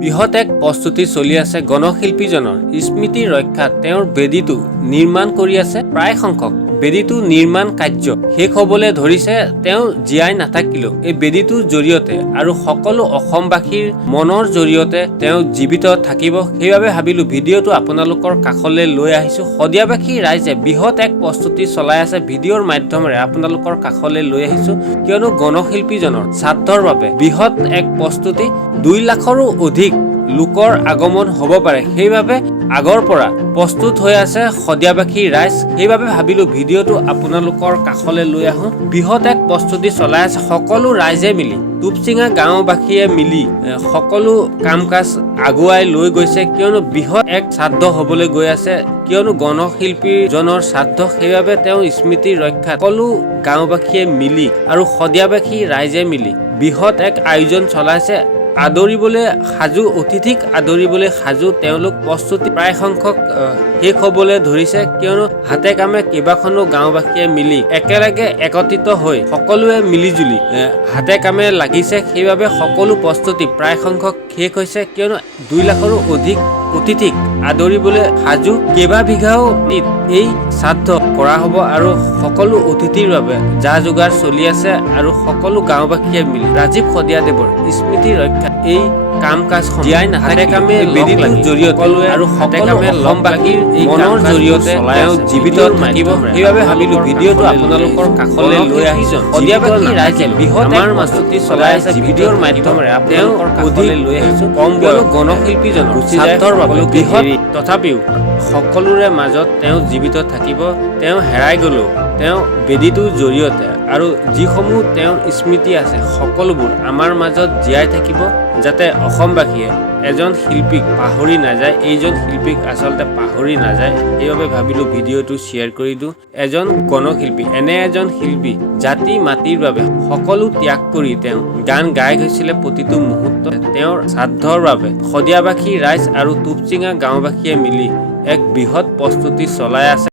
বৃহৎ এক প্ৰস্তুতি চলি আছে গণশিল্পীজনৰ স্মৃতি ৰক্ষাত তেওঁৰ বেদীটো নিৰ্মাণ কৰি আছে প্ৰায় সংখ্যক বেদীটো নিৰ্মাণ কাৰ্য শেষ হ'বলৈ ধৰিছে তেওঁ জীয়াই নাথাকিলেও এই বেদীটোৰ জৰিয়তে আৰু সকলো অসমবাসীৰ মনৰ জৰিয়তে তেওঁ জীৱিত থাকিব সেইবাবে ভাবিলো ভিডিঅ'টো আপোনালোকৰ কাষলৈ লৈ আহিছো শদিয়াবাসী ৰাইজে বৃহৎ এক প্ৰস্তুতি চলাই আছে ভিডিঅ'ৰ মাধ্যমেৰে আপোনালোকৰ কাষলৈ লৈ আহিছো কিয়নো গণশিল্পীজনৰ শ্ৰাদ্ধৰ বাবে বৃহৎ এক প্ৰস্তুতি 2 লাখৰো অধিক লোকৰ আগমন হ'ব পাৰে সেইবাবে আগৰ পৰা প্ৰস্তুত হৈ আছে শদিয়াবাসী ৰাইজ সেইবাবে ভাবিলো ভিডিঅ'টো আপোনালোকৰ কাষলৈ লৈ আহো বৃহৎ এক প্ৰস্তুতি চলাই আছে সকলো ৰাইজে মিলি টুপচিঙা গাঁওবাসীয়ে মিলি সকলো কাম-কাজ আগুৱাই লৈ গৈছে কিয়নো বৃহৎ এক শ্ৰাদ্ধ হ'বলৈ গৈ আছে কিয়নো গণশিল্পীজনৰ শ্ৰাদ্ধ সেইবাবে তেওঁ স্মৃতি ৰক্ষা সকলো গাঁওবাসীয়ে মিলি আৰু শদিয়াবাসী ৰাইজে মিলি বৃহৎ এক আয়োজন চলাইছে আদৰিবলৈ সাজু অতিথিক আদৰিবলৈ সাজু তেওঁলোক প্ৰস্তুতি প্ৰায় সংখ্যক শেষ হ'বলৈ ধৰিছে কিয়নো হাতে কামে কেইবাখনো গাঁওবাসীয়ে মিলি একেলগে একত্ৰিত হৈ সকলোৱে মিলিজুলি হাতে কামে লাগিছে সেইবাবে সকলো প্ৰস্তুতি প্ৰায় সংখ্যক শেষ হৈছে কিয়নো 2 লাখৰো অধিক অতিথিক আদৰিবলৈ সাজু কেইবা বিঘাও এই শ্ৰাদ্ধ কৰা হ'ব আৰু সকলো অতিথিৰ বাবে যা যোগাৰ চলি আছে আৰু সকলো গাঁওবাসীয়ে মিলি ৰাজীৱ শদিয়াদেৱৰ স্মৃতি ৰক্ষা এই কাম-কাজ জীয়াই নাথাকে কামে বেদীটোৰ জৰিয়তে আৰু সকলো অসমবাসীৰ মনৰ জৰিয়তে তেওঁ জীৱিত থাকিব সেইবাবে ভাবিলো ভিডিঅ'টো আপোনালোকৰ কাষলৈ লৈ আহিছো শদিয়াবাসী ৰাইজে বৃহৎ আমাৰ প্ৰস্তুতি চলাই আছে ভিডিঅ'ৰ মাধ্যমেৰে আপোনালোকৰ কাষলৈ লৈ আহিছো কম বয়স গণশিল্পীজনৰ শ্ৰাদ্ধৰ বাবে বৃহৎ তথাপিও সকলোৰে মাজত তেওঁ জীৱিত থাকিব তেওঁ হেৰাই গ'লেও তেওঁ বেদীটোৰ জৰিয়তে আৰু যিসমূহ তেওঁৰ স্মৃতি আছে সকলোবোৰ আমাৰ মাজত জীয়াই থাকিব যাতে অসমবাসীয়ে এজন শিল্পীক পাহৰি নাযায় এইজন শিল্পীক আচলতে পাহৰি নাযায় সেইবাবে ভাবিলো ভিডিঅ'টো শ্বেয়াৰ কৰি দিওঁ এজন গণশিল্পী এনে এজন শিল্পী জাতি মাটিৰ বাবে সকলো ত্যাগ কৰি তেওঁ গান গাই গৈছিলে প্ৰতিটো মুহূৰ্তত তেওঁৰ শ্ৰাদ্ধৰ বাবে শদিয়াবাসী ৰাইজ আৰু টুপচিঙা গাঁওবাসীয়ে মিলি এক বৃহৎ প্ৰস্তুতি চলাই আছে